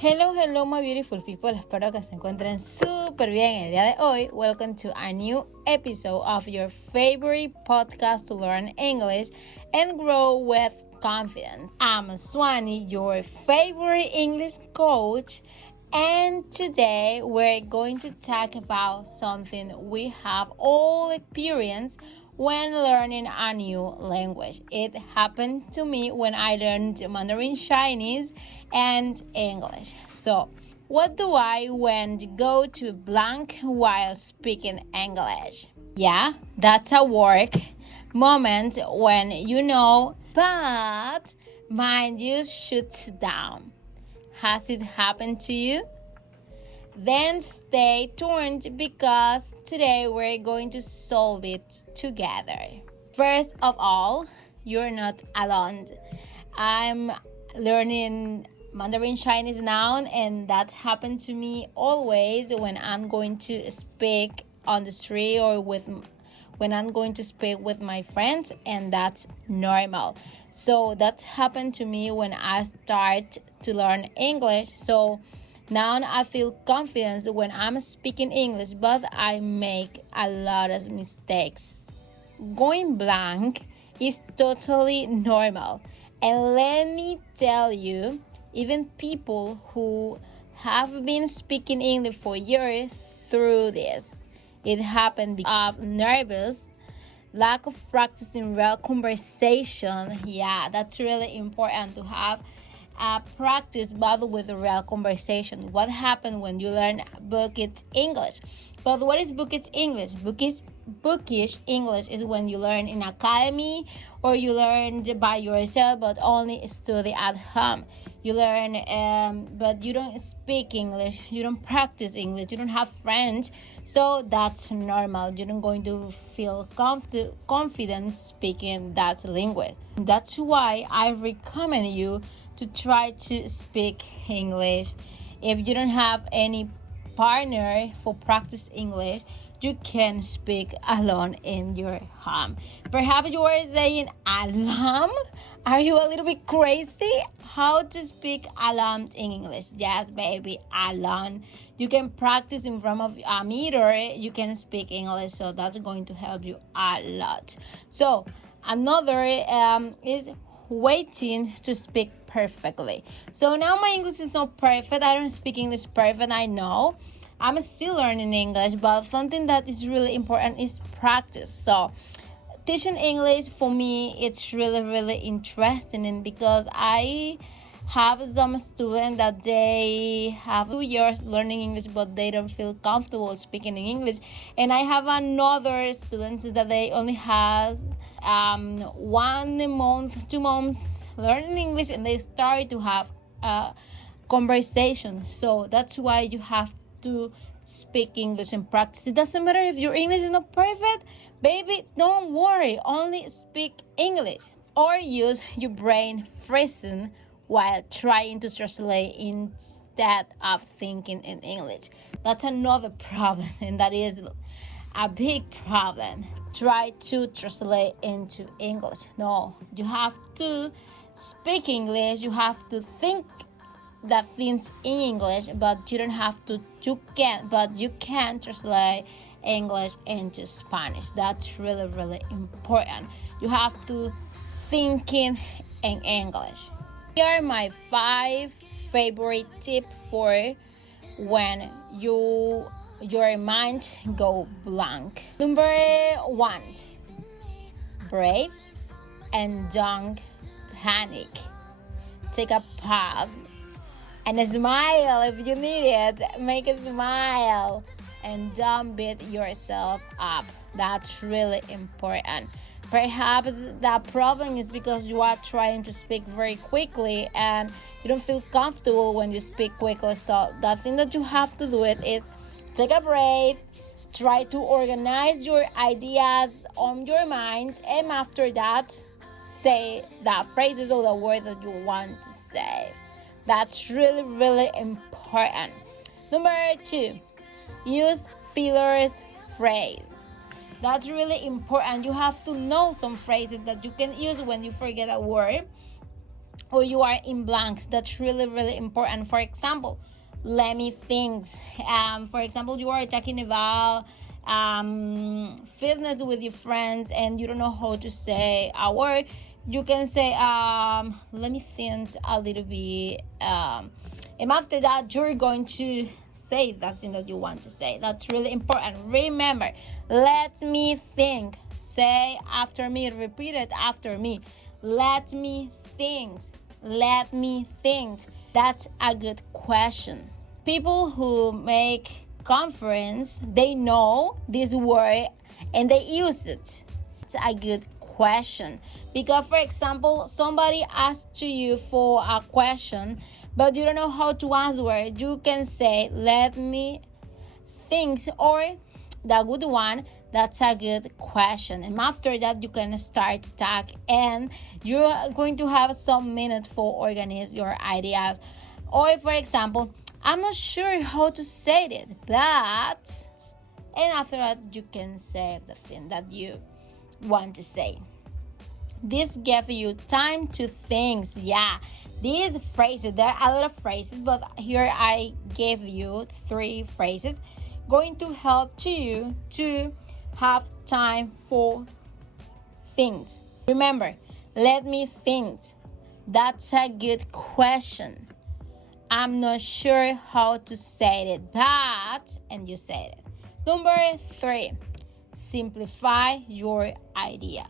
Hello, hello my beautiful people, espero que se encuentren súper bien el día de hoy. Welcome to a new episode of your favorite podcast to learn English and grow with confidence. I'm Swani, your favorite English coach, and today we're going to talk about something we have all experienced when learning a new language. It happened to me when I learned Mandarin Chinese and English. So, what do I when you go to blank while speaking English? Yeah, that's a work moment when you know, but mind you shuts down. Has it happened to you? Then stay tuned because today we're going to solve it together. First of all, you're not alone. I'm learning Mandarin Chinese now, and that happened to me always when I'm going to speak on the street or when I'm going to speak with my friends, and that's normal. So that happened to me when I start to learn English. So now I feel confident when I'm speaking English, but I make a lot of mistakes. Going blank is totally normal. And let me tell you, even people who have been speaking English for years through this. It happened because of nervous, lack of practice in real conversation. Yeah, that's really important to have practice but with a real conversation. What happened when you learn bookish English? But what is bookish English? Bookish English is when you learn in academy or you learn by yourself but only study at home. You learn but you don't speak English, you don't practice English, you don't have friends, so that's normal. You're not going to feel confident speaking that language. That's why I recommend you to try to speak English. If you don't have any partner for practice English, you can speak alone in your home. Perhaps you are saying, alone? Are you a little bit crazy? How to speak alone in English? Yes, baby, alone. You can practice in front of a mirror. You can speak English, so that's going to help you a lot. So, another is waiting to speak perfectly. So now my English is not perfect. I don't speak English perfect, I know. I'm still learning English, but something that is really important is practice. So teaching English for me, it's really, really interesting because I have some students that they have 2 years learning English, but they don't feel comfortable speaking in English. And I have another students that they only have 1 month, 2 months learning English, and they start to have a conversation. So that's why you have to speak English and practice. It doesn't matter if your English is not perfect, baby, don't worry, only speak English or use your brain freezing while trying to translate instead of thinking in English. That's another problem, and that is a big problem. Try to translate into English. No, you have to speak English, you have to think that things in English, but you don't have to, you can translate English into Spanish. That's really, really important. You have to think in English. Here are my 5 favorite tips for when your mind go blank. Number 1, breathe and don't panic. Take a pause and smile if you need it. Make a smile and don't beat yourself up. That's really important. Perhaps the problem is because you are trying to speak very quickly and you don't feel comfortable when you speak quickly. So the thing that you have to do is take a breath, try to organize your ideas on your mind, and after that, say the phrases or the words that you want to say. That's really, really important. Number 2, use fillers phrase. That's really important. You have to know some phrases that you can use when you forget a word or you are in blanks. That's really, really important. For example, let me think. For example, you are talking about fitness with your friends and you don't know how to say a word. You can say, let me think a little bit. And after that, you're going to say that thing that you want to say. That's really important. Remember, let me think. Say after me, repeat it after me. Let me think. Let me think. That's a good question. People who make conference, they know this word and they use it. It's a good question. Because, for example, somebody asks you for a question, but you don't know how to answer. You can say, let me think, or the good one, that's a good question. And after that, you can start to talk and you're going to have some minutes for organize your ideas. Or, for example, I'm not sure how to say it, but... And after that, you can say the thing that you want to say. This gives you time to think. Yeah, these phrases, there are a lot of phrases, but here I gave you 3 phrases going to help you to have time for things. Remember, let me think. That's a good question. I'm not sure how to say it, but, and you said it. Number 3, simplify your idea.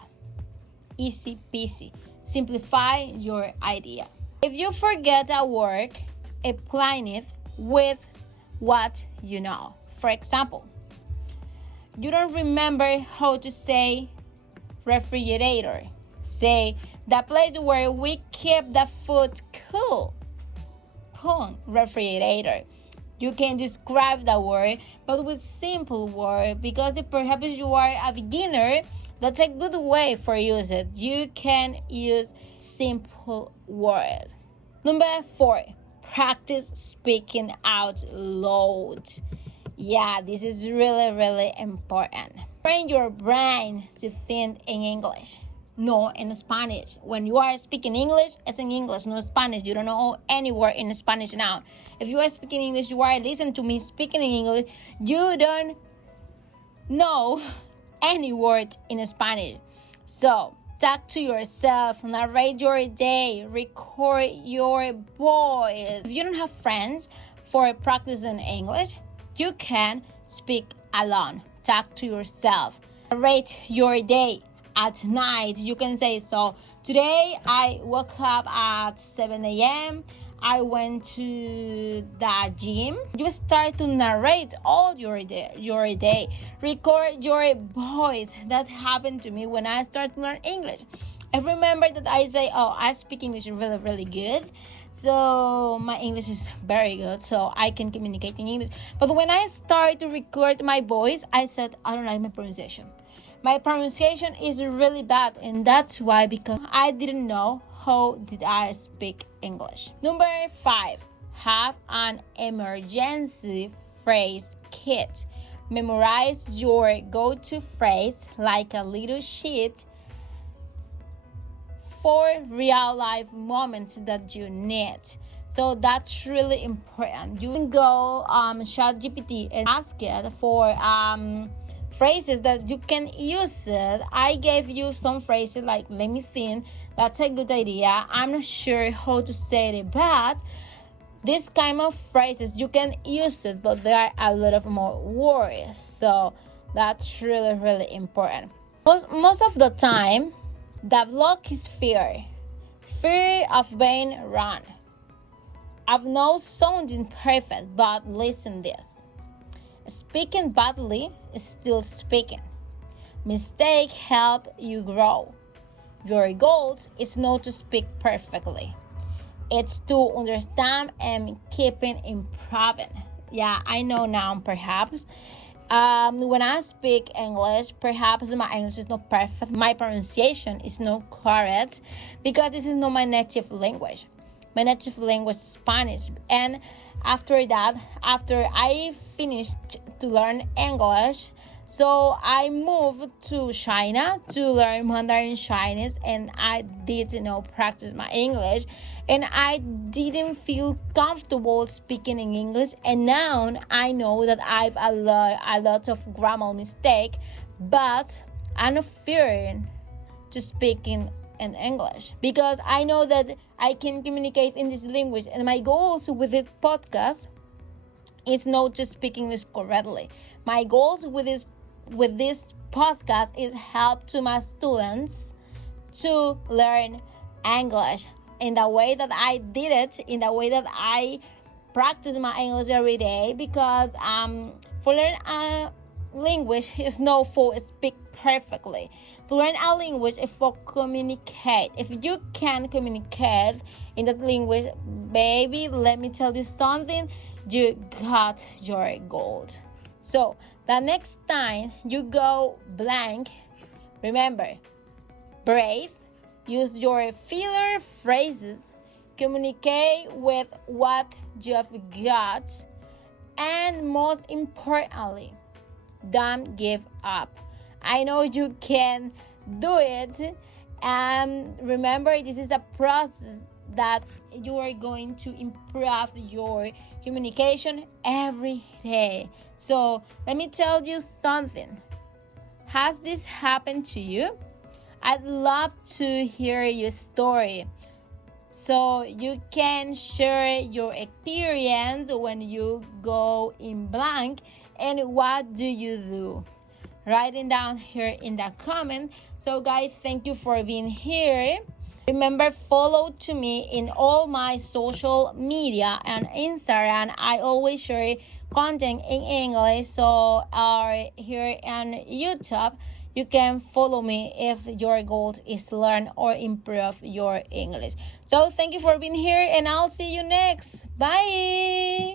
Easy peasy. Simplify your idea. If you forget a word, explain it with what you know. For example, you don't remember how to say refrigerator. Say the place where we keep the food cool. Refrigerator. You can describe the word, but with simple word, because if perhaps you are a beginner, that's a good way for use it. You can use simple word. Number 4, practice speaking out loud. Yeah, this is really, really important. Train your brain to think in English, no in Spanish. When you are speaking English, it's in English, no Spanish. You don't know any word in Spanish now. If you are speaking English, you are listening to me speaking in English, you don't know any word in Spanish. So, talk to yourself, narrate your day, record your voice. If you don't have friends for practicing English, you can speak alone. Talk to yourself. Narrate your day. At night, you can say, so today I woke up at 7 a.m. I went to the gym. You start to narrate all your day. Record your voice. That happened to me when I started to learn English. I remember that I say, I speak English really, really good. So my English is very good, so I can communicate in English. But when I started to record my voice, I said, I don't like my pronunciation. My pronunciation is really bad, and that's why, because I didn't know how did I speak English. Number 5, have an emergency phrase kit. Memorize your go-to phrase like a little sheet for real-life moments that you need. So that's really important. You can go ChatGPT and ask it for phrases that you can use it. I gave you some phrases like let me think. That's a good idea. I'm not sure how to say it, but this kind of phrases you can use it, but there are a lot of more words. So that's really, really important. Most of the time, the block is fear of being wrong. I've no sounding perfect, but listen this. Speaking badly is still speaking. Mistakes help you grow. Your goal is not to speak perfectly. It's to understand and keeping improving. Yeah, I know now perhaps. When I speak English, perhaps my English is not perfect. My pronunciation is not correct because this is not my native language. My native language is Spanish. And after that, after I finished to learn English, So I moved to China to learn Mandarin Chinese, and I did, practice my English, and I didn't feel comfortable speaking in English. And now I know that I've a lot of grammar mistake, but I'm not fearing to speak in English because I know that I can communicate in this language. And my goals with this podcast is not just speaking English correctly. My goals with this podcast is help to my students to learn English in the way that I did it, in the way that I practice my English every day, because for learn a language is not for speak perfectly. To learn a language is for communicate. If you can communicate in that language, baby, let me tell you something, you got your gold. So the next time you go blank, remember, brave, use your filler phrases, communicate with what you have got, and most importantly, don't give up. I know you can do it, and remember, this is a process that you are going to improve your communication every day. So let me tell you something. Has this happened to you? I'd love to hear your story, so you can share your experience when you go in blank, and what do you do? Write it down here in the comment. So guys, thank you for being here. Remember, follow to me in all my social media and Instagram. I always share content in English. So here on YouTube, you can follow me if your goal is to learn or improve your English. So thank you for being here, and I'll see you next. Bye.